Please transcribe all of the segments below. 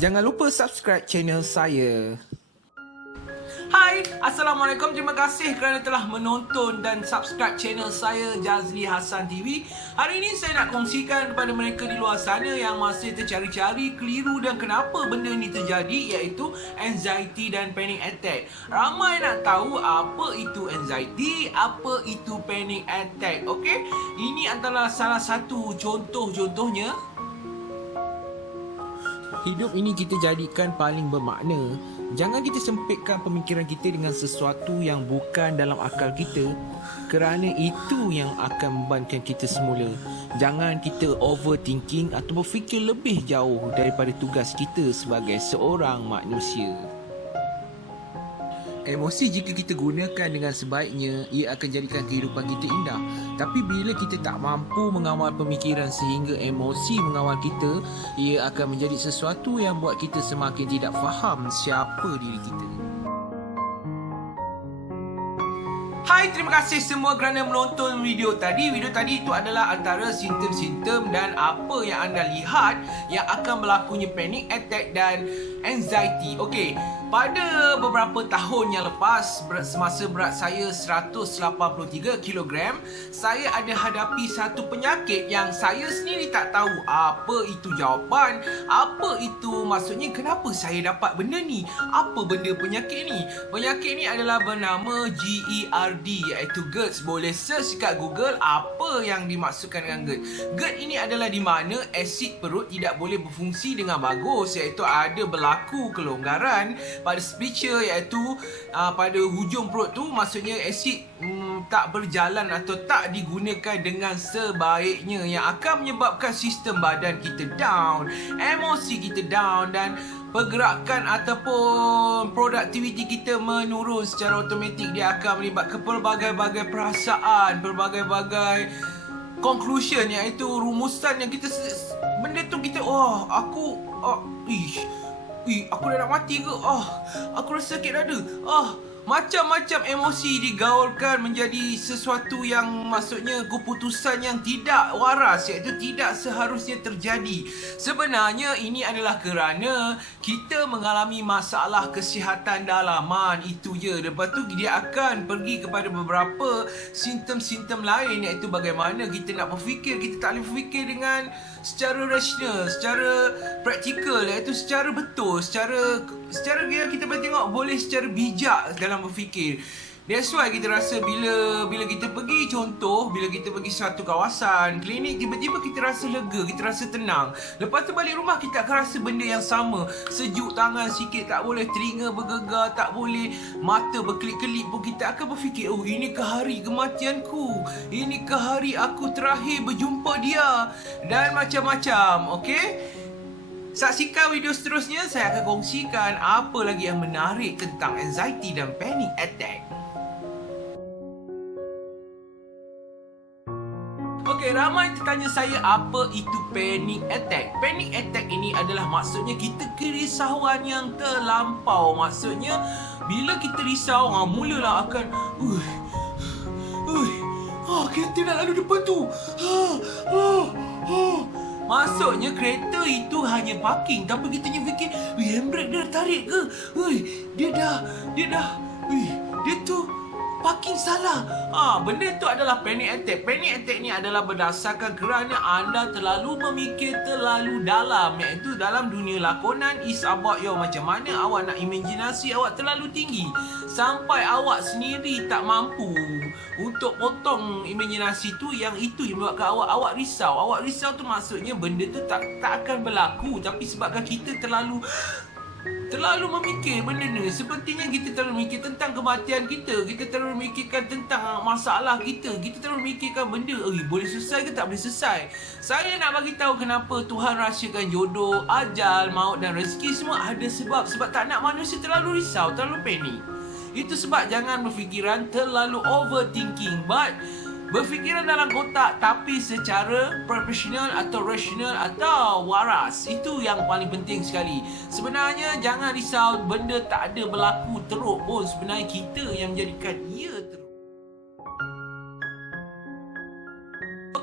Jangan lupa subscribe channel saya. Hai, Assalamualaikum. Terima kasih kerana telah menonton dan subscribe channel saya, Jazli Hassan TV. Hari ini saya nak kongsikan kepada mereka di luar sana yang masih tercari-cari, keliru dan kenapa benda ni terjadi, iaitu anxiety dan panic attack. Ramai nak tahu apa itu anxiety, apa itu panic attack. Okey, ini adalah salah satu contoh-contohnya. Hidup ini kita jadikan paling bermakna. Jangan kita sempitkan pemikiran kita dengan sesuatu yang bukan dalam akal kita, kerana itu yang akan membebankan kita semula. Jangan kita overthinking atau berfikir lebih jauh daripada tugas kita sebagai seorang manusia. Emosi jika kita gunakan dengan sebaiknya, ia akan jadikan kehidupan kita indah. Tapi bila kita tak mampu mengawal pemikiran sehingga emosi mengawal kita, ia akan menjadi sesuatu yang buat kita semakin tidak faham siapa diri kita. Hai, terima kasih semua kerana menonton video tadi. Video tadi itu adalah antara simptom-simptom dan apa yang anda lihat yang akan berlakunya panic attack dan anxiety. Okey, pada beberapa tahun yang lepas, semasa berat saya 183 kg, saya ada hadapi satu penyakit yang saya sendiri tak tahu apa itu jawapan, apa itu maksudnya, kenapa saya dapat benda ni, apa benda penyakit ni. Penyakit ni adalah bernama GERD, iaitu GERD. Boleh search kat Google apa yang dimaksudkan dengan GERD. GERD ini adalah di mana asid perut tidak boleh berfungsi dengan bagus, iaitu ada berlaku kelonggaran pada speaker, iaitu pada hujung perut tu, maksudnya asid tak berjalan atau tak digunakan dengan sebaiknya, yang akan menyebabkan sistem badan kita down, emosi kita down dan pergerakan ataupun produktiviti kita menurun secara automatik. Dia akan melibatkan pelbagai-bagai perasaan, pelbagai-bagai conclusion, iaitu rumusan yang kita benda tu kita aku dah nak mati ke? Aku rasa sakit dada. Macam-macam emosi digaulkan menjadi sesuatu yang maksudnya keputusan yang tidak waras, iaitu tidak seharusnya terjadi. Sebenarnya ini adalah kerana kita mengalami masalah kesihatan dalaman, itu je. Lepas tu dia akan pergi kepada beberapa simptom-simptom lain, iaitu bagaimana kita nak berfikir. Kita tak boleh berfikir dengan secara rasional, secara praktikal, iaitu secara betul, secara kita boleh tengok boleh secara bijak dalam berfikir. That's why kita rasa bila kita pergi, contoh bila kita pergi satu kawasan klinik, tiba-tiba kita rasa lega, kita rasa tenang. Lepas tu balik rumah kita akan rasa benda yang sama. Sejuk tangan sikit, tak boleh telinga bergegar, tak boleh mata berkelip-kelip pun kita akan berfikir, oh inikah hari kematianku, inikah hari aku terakhir berjumpa dia, dan macam-macam. Okey, saksikan video seterusnya. Saya akan kongsikan apa lagi yang menarik tentang anxiety dan panic attack. Okey, ramai tertanya saya apa itu panic attack. Panic attack ini adalah maksudnya kita kerisauan yang terlampau. Maksudnya bila kita risau, mulalah akan kereta nak lalu depan tu. Maksudnya kereta itu hanya parking, tapi kita ni fikir, handbrake dia dah tarik ke? Dia tu parking salah. Benda tu adalah panic attack. Panic attack ni adalah berdasarkan kerana anda terlalu memikir terlalu dalam, iaitu dalam dunia lakonan is about your, macam mana awak nak imajinasi awak terlalu tinggi sampai awak sendiri tak mampu untuk potong imajinasi tu, yang itu yang menyebabkan awak risau. Awak risau tu maksudnya benda tu tak akan berlaku, tapi sebabkan kita terlalu memikir benda ni. Sepertinya kita terlalu memikir tentang kematian kita, kita terlalu memikirkan tentang masalah kita, kita terlalu memikirkan benda boleh selesai ke tak boleh selesai. Saya nak bagi tahu kenapa Tuhan rahsiakan jodoh, ajal, maut dan rezeki semua ada sebab tak nak manusia terlalu risau, terlalu panik. Itu sebab jangan berfikiran terlalu overthinking, but berfikiran dalam kotak tapi secara profesional atau rasional atau waras. Itu yang paling penting sekali. Sebenarnya jangan risau, benda tak ada berlaku teruk pun. Sebenarnya kita yang menjadikan ia teruk.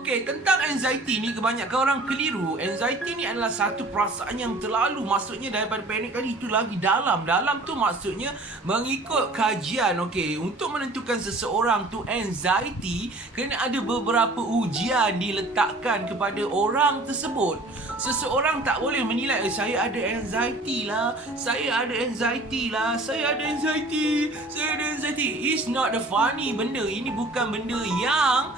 Okey, tentang anxiety ni kebanyakan orang keliru. Anxiety ni adalah satu perasaan yang terlalu, maksudnya daripada panik tadi itu lagi dalam. Dalam tu maksudnya mengikut kajian, okey, untuk menentukan seseorang tu anxiety, kena ada beberapa ujian diletakkan kepada orang tersebut. Seseorang tak boleh menilai, saya ada anxiety lah, saya ada anxiety lah, saya ada anxiety, saya ada anxiety. It's not the funny benda. Ini bukan benda yang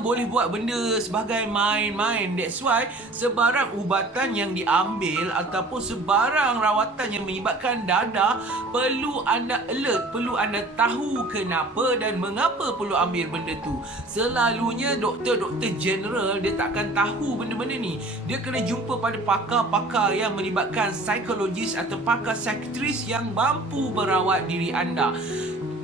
boleh buat benda sebagai main-main. That's why sebarang ubatan yang diambil ataupun sebarang rawatan yang menyebabkan dadah, perlu anda alert, perlu anda tahu kenapa dan mengapa perlu ambil benda tu. Selalunya doktor-doktor general dia takkan tahu benda-benda ni. Dia kena jumpa pada pakar-pakar yang melibatkan psikologis atau pakar psikiatris yang mampu merawat diri anda.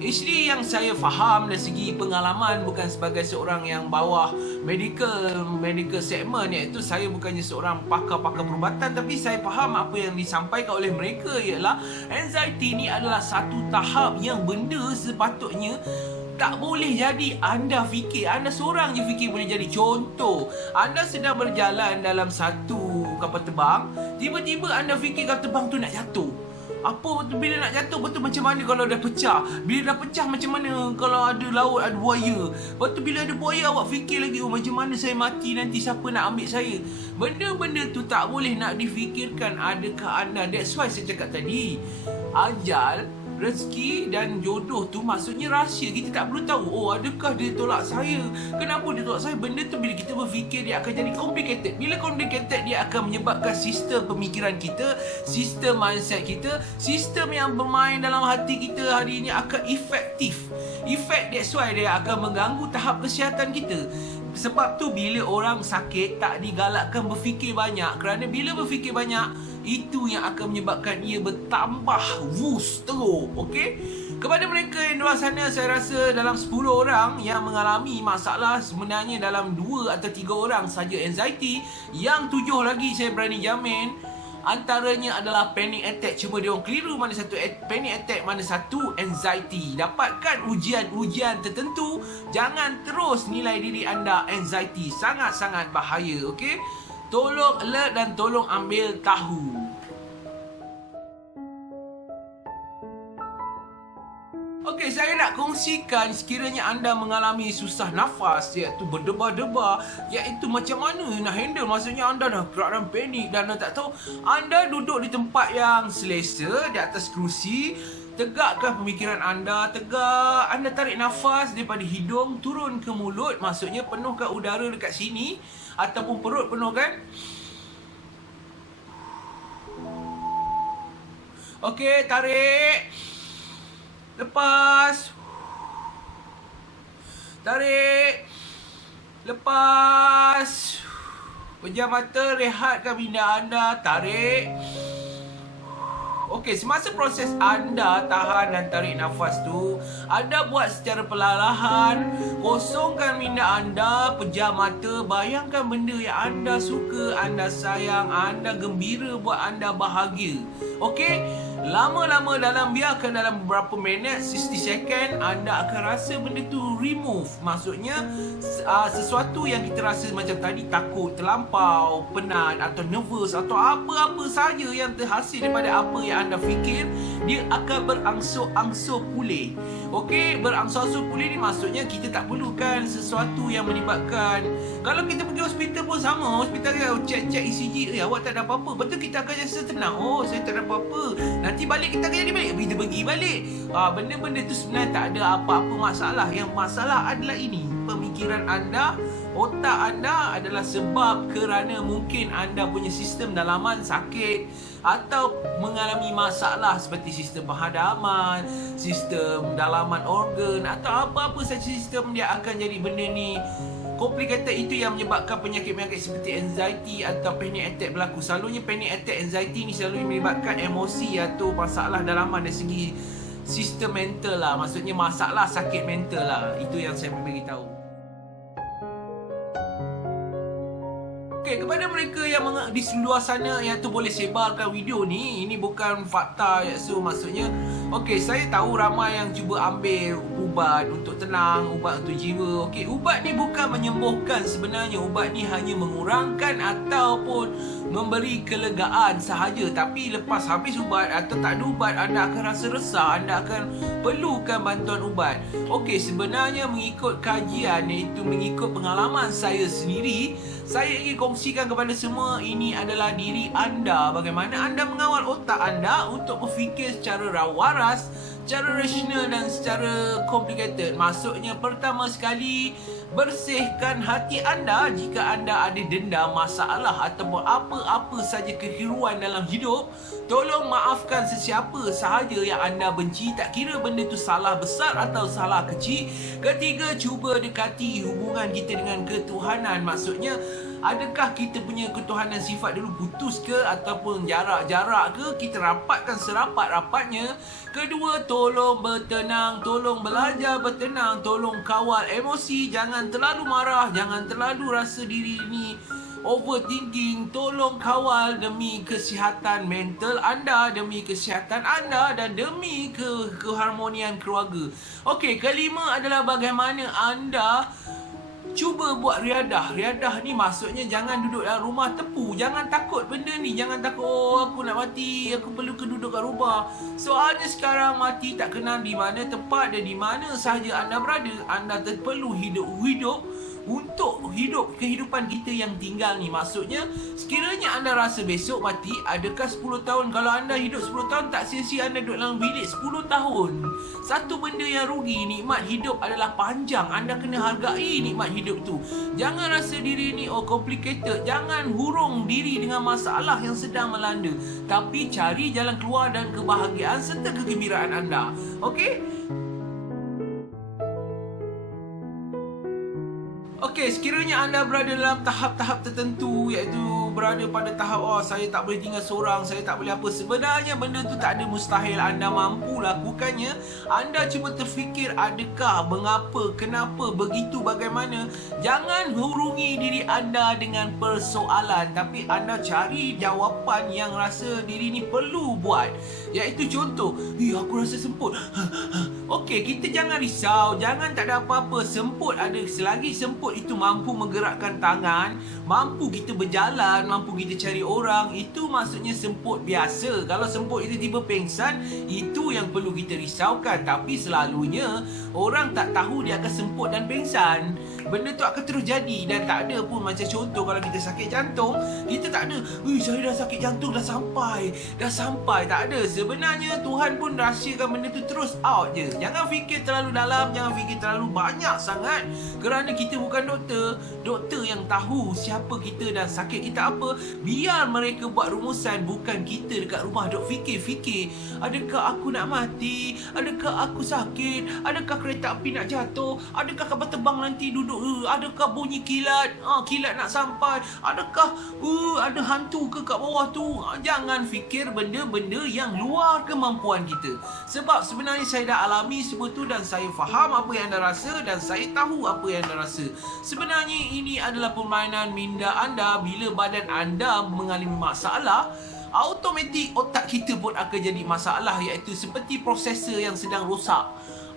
Actually yang saya faham dari segi pengalaman, bukan sebagai seorang yang bawah medical segment, iaitu saya bukannya seorang pakar-pakar perubatan, tapi saya faham apa yang disampaikan oleh mereka ialah anxiety ni adalah satu tahap yang benda sepatutnya tak boleh jadi anda fikir. Anda seorang je fikir boleh jadi. Contoh, anda sedang berjalan dalam satu kapal terbang, tiba-tiba anda fikir kapal terbang tu nak jatuh. Apa betul bila nak jatuh, betul macam mana kalau dah pecah? Bila dah pecah macam mana kalau ada laut, ada buaya? Betul bila ada buaya awak fikir lagi, oh macam mana saya mati nanti, siapa nak ambil saya? Benda-benda tu tak boleh nak difikirkan adakah anda. That's why saya cakap tadi, ajal, rezeki dan jodoh tu maksudnya rahsia. Kita tak perlu tahu, oh adakah dia tolak saya, kenapa dia tolak saya. Benda tu bila kita berfikir dia akan jadi complicated. Bila complicated dia akan menyebabkan sistem pemikiran kita, sistem mindset kita, sistem yang bermain dalam hati kita hari ini akan efektif. That's why dia akan mengganggu tahap kesihatan kita. Sebab tu bila orang sakit tak digalakkan berfikir banyak, kerana bila berfikir banyak itu yang akan menyebabkan ia bertambah teruk. Okey? Kepada mereka yang di luar sana, saya rasa dalam 10 orang yang mengalami masalah, sebenarnya dalam 2 atau 3 orang saja anxiety. Yang 7 lagi saya berani jamin antaranya adalah panic attack. Cuma dia orang keliru, mana satu panic attack, mana satu anxiety. Dapatkan ujian-ujian tertentu. Jangan terus nilai diri anda anxiety. Sangat-sangat bahaya. Okey? Tolong alert dan tolong ambil tahu. Okey, saya nak kongsikan sekiranya anda mengalami susah nafas, iaitu berdebar-debar, iaitu macam mana nak handle. Maksudnya anda dah gerak dan panik dan anda tak tahu. Anda duduk di tempat yang selesa, di atas kerusi. Tegakkan pemikiran anda, tegak. Anda tarik nafas daripada hidung turun ke mulut. Maksudnya penuhkan udara dekat sini ataupun perut penuhkan. Okey, tarik. Lepas. Tarik. Lepas. Pejam mata, rehatkan minda anda. Tarik. Okey, semasa proses anda tahan dan tarik nafas tu, anda buat secara perlahan, kosongkan minda anda, pejam mata, bayangkan benda yang anda suka, anda sayang, anda gembira, buat anda bahagia. Okey? Lama-lama biarkan dalam beberapa minit, 60 second, anda akan rasa benda tu remove. Maksudnya sesuatu yang kita rasa macam tadi, takut, terlampau, penat atau nervous atau apa-apa saja yang terhasil daripada apa yang anda fikir, dia akan berangsur-angsur pulih. Okey, berangsur-angsur pulih ni maksudnya kita tak perlukan sesuatu yang melibatkan. Kalau kita pergi hospital pun sama, hospital dia cek ECG, awak tak ada apa-apa. Betul, kita akan rasa tenang, oh saya tak ada apa-apa. Nanti balik kita akan jadi balik, kita pergi balik. Benda-benda tu sebenarnya tak ada apa-apa masalah. Yang masalah adalah ini, pemikiran anda, otak anda adalah sebab kerana mungkin anda punya sistem dalaman sakit atau mengalami masalah seperti sistem penghadaman, sistem dalaman organ atau apa-apa saja sistem, dia akan jadi benda ni complicated. Itu yang menyebabkan penyakit-penyakit seperti anxiety atau panic attack berlaku. Selalunya panic attack, anxiety ni selalu melibatkan emosi atau masalah dalaman dari segi sistem mental lah. Maksudnya masalah sakit mental lah. Itu yang saya beritahu. Okey, kepada mereka yang di luar sana yang tu boleh sebarkan video ni, ini bukan fakta, so maksudnya okey, saya tahu ramai yang cuba ambil ubat untuk tenang, ubat untuk jiwa. Okey, ubat ni bukan menyembuhkan sebenarnya, ubat ni hanya mengurangkan ataupun memberi kelegaan sahaja. Tapi lepas habis ubat atau tak ada ubat, anda akan rasa resah, anda akan perlukan bantuan ubat. Okey, sebenarnya mengikut kajian, iaitu mengikut pengalaman saya sendiri, saya ingin kongsikan kepada semua, ini adalah diri anda. Bagaimana anda mengawal otak anda untuk berfikir secara waras, secara rasional dan secara complicated. Maksudnya pertama sekali, bersihkan hati anda. Jika anda ada dendam, masalah ataupun apa-apa saja kehiruan dalam hidup, tolong maafkan sesiapa sahaja yang anda benci, tak kira benda tu salah besar atau salah kecil. Ketiga, cuba dekati hubungan kita dengan ketuhanan. Maksudnya, adakah kita punya ketuhanan sifat dulu putus ke ataupun jarak-jarak ke? Kita rapatkan serapat-rapatnya. Kedua, tolong bertenang, tolong belajar bertenang, tolong kawal emosi, jangan terlalu marah, jangan terlalu rasa diri ni overthinking. Tolong kawal demi kesihatan mental anda, demi kesihatan anda dan demi keharmonian keluarga. Okey, kelima adalah bagaimana anda cuba buat riadah. Riadah ni maksudnya jangan duduk dalam rumah tepu. Jangan takut benda ni. Jangan takut, oh aku nak mati, aku perlu duduk kat rumah. Soalnya sekarang mati tak kenal di mana tempat dan di mana sahaja anda berada. Anda perlu hidup untuk hidup kehidupan kita yang tinggal ni. Maksudnya, sekiranya anda rasa besok mati, adakah 10 tahun? Kalau anda hidup 10 tahun, tak sia-sia anda duduk dalam bilik 10 tahun. Satu benda yang rugi, nikmat hidup adalah panjang. Anda kena hargai nikmat hidup tu. Jangan rasa diri ni complicated. Jangan hurung diri dengan masalah yang sedang melanda. Tapi cari jalan keluar dan kebahagiaan serta kegembiraan anda. Okey? Okey, sekiranya anda berada dalam tahap-tahap tertentu, iaitu berada pada tahap, oh saya tak boleh tinggal seorang, saya tak boleh apa. Sebenarnya benda tu tak ada mustahil, anda mampu lakukannya. Anda cuba terfikir adakah, mengapa, kenapa, begitu, bagaimana. Jangan hurungi diri anda dengan persoalan, tapi anda cari jawapan yang rasa diri ni perlu buat. Iaitu contoh, aku rasa semput. Okey, kita jangan risau, jangan tak ada apa-apa. Semput ada, selagi semput itu mampu menggerakkan tangan, mampu kita berjalan, mampu kita cari orang, itu maksudnya semput biasa. Kalau semput itu tiba pengsan, itu yang perlu kita risaukan. Tapi selalunya orang tak tahu dia akan semput dan pengsan. Benda tu akan terus jadi dan tak ada pun. Macam contoh kalau kita sakit jantung, kita tak ada, saya dah sakit jantung, dah sampai. Tak ada. Sebenarnya Tuhan pun rahsiakan benda tu terus out je. Jangan fikir terlalu dalam, jangan fikir terlalu banyak sangat. Kerana kita bukan doktor. Doktor yang tahu siapa kita dan sakit kita apa. Biar mereka buat rumusan, bukan kita dekat rumah duk fikir-fikir, adakah aku nak mati, adakah aku sakit, adakah kereta api nak jatuh, adakah kapal terbang nanti duduk, adakah bunyi kilat, kilat nak sampai, adakah ada hantu ke kat bawah tu. Jangan fikir benda-benda yang luar kemampuan kita. Sebab sebenarnya saya dah alami semua tu dan saya faham apa yang anda rasa dan saya tahu apa yang anda rasa. Sebenarnya ini adalah permainan minda anda. Bila badan anda mengalami masalah, automatik otak kita pun akan jadi masalah, iaitu seperti prosesor yang sedang rosak.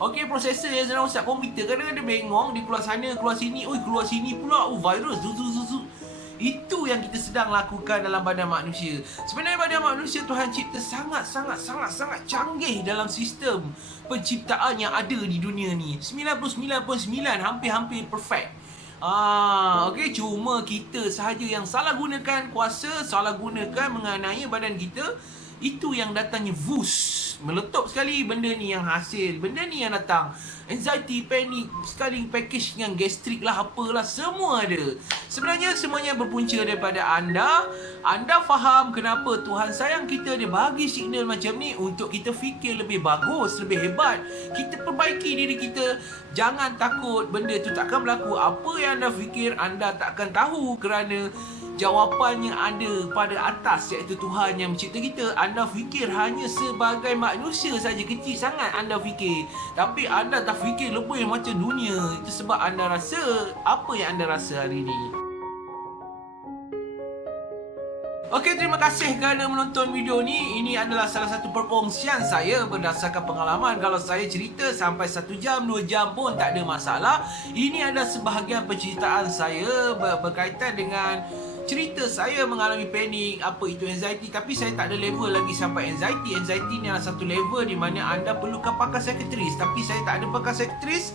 Okey, prosesor yang sedang rosak komputer, kadang-kadang dia bengong, dia keluar sana, keluar sini, keluar sini pula, virus, Itu yang kita sedang lakukan dalam badan manusia. Sebenarnya badan manusia Tuhan cipta sangat canggih dalam sistem penciptaan yang ada di dunia ni. 99.9, hampir perfect. Okey, cuma kita sahaja yang salah gunakan kuasa, salah gunakan mengenai badan kita. Itu yang datangnya meletup sekali benda ni yang hasil. Benda ni yang datang anxiety, panic, sekali package dengan gastrik lah, apalah, semua ada. Sebenarnya semuanya berpunca daripada anda. Anda faham kenapa Tuhan sayang kita, dia bagi signal macam ni untuk kita fikir lebih bagus, lebih hebat. Kita perbaiki diri kita. Jangan takut benda tu takkan berlaku. Apa yang anda fikir, anda takkan tahu kerana jawapannya ada pada atas, iaitu Tuhan yang mencipta kita. Anda fikir hanya sebagai manusia saja, kecil sangat anda fikir. Tapi anda tak fikir lebih macam dunia. Itu sebab anda rasa apa yang anda rasa hari ini. Okey, terima kasih kerana menonton video ni. Ini adalah salah satu perkongsian saya berdasarkan pengalaman. Kalau saya cerita sampai 1 jam, 2 jam pun tak ada masalah. Ini adalah sebahagian penceritaan saya berkaitan dengan cerita saya mengalami panik, apa itu anxiety. Tapi saya tak ada level lagi sampai anxiety. Anxiety ni adalah satu level di mana anda perlukan pakar psikiatris. Tapi saya tak ada pakar psikiatris.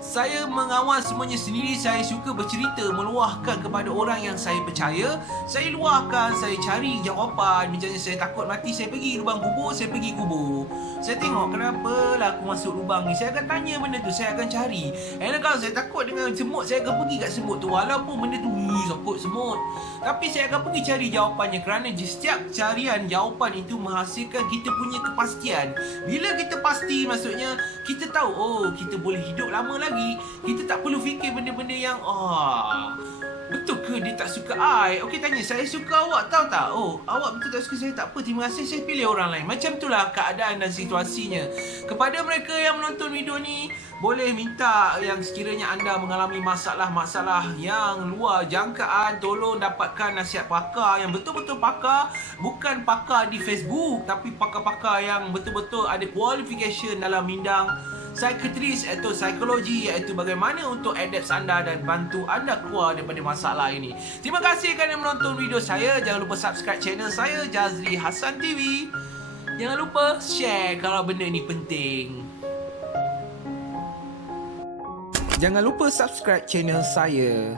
Saya mengawal semuanya sendiri. Saya suka bercerita, meluahkan kepada orang yang saya percaya. Saya luahkan, saya cari jawapan. Misalnya saya takut mati, saya pergi lubang kubur, saya pergi kubur. Saya tengok kenapa lah aku masuk lubang ni. Saya akan tanya benda tu, saya akan cari. And kalau saya takut dengan semut, saya akan pergi kat semut tu. Walaupun benda tu takut semut, tapi saya akan pergi cari jawapannya. Kerana setiap carian jawapan itu menghasilkan kita punya kepastian. Bila kita pasti, maksudnya kita tahu, oh, kita boleh hidup lama lagi. Kita tak perlu fikir benda-benda yang betul ke dia tak suka I? Okey, tanya, saya suka awak, tahu tak? Oh, awak betul tak suka saya? Tak apa, terima kasih, saya pilih orang lain. Macam itulah keadaan dan situasinya. Kepada mereka yang menonton video ni, boleh minta yang sekiranya anda mengalami masalah-masalah yang luar jangkaan, tolong dapatkan nasihat pakar yang betul-betul pakar. Bukan pakar di Facebook, tapi pakar-pakar yang betul-betul ada qualification dalam bidang psikiatris atau psikologi, iaitu bagaimana untuk adapt anda dan bantu anda keluar daripada masalah ini. Terima kasih kerana menonton video saya. Jangan lupa subscribe channel saya, Jazri Hassan TV. Jangan lupa share kalau benda ni penting. Jangan lupa subscribe channel saya.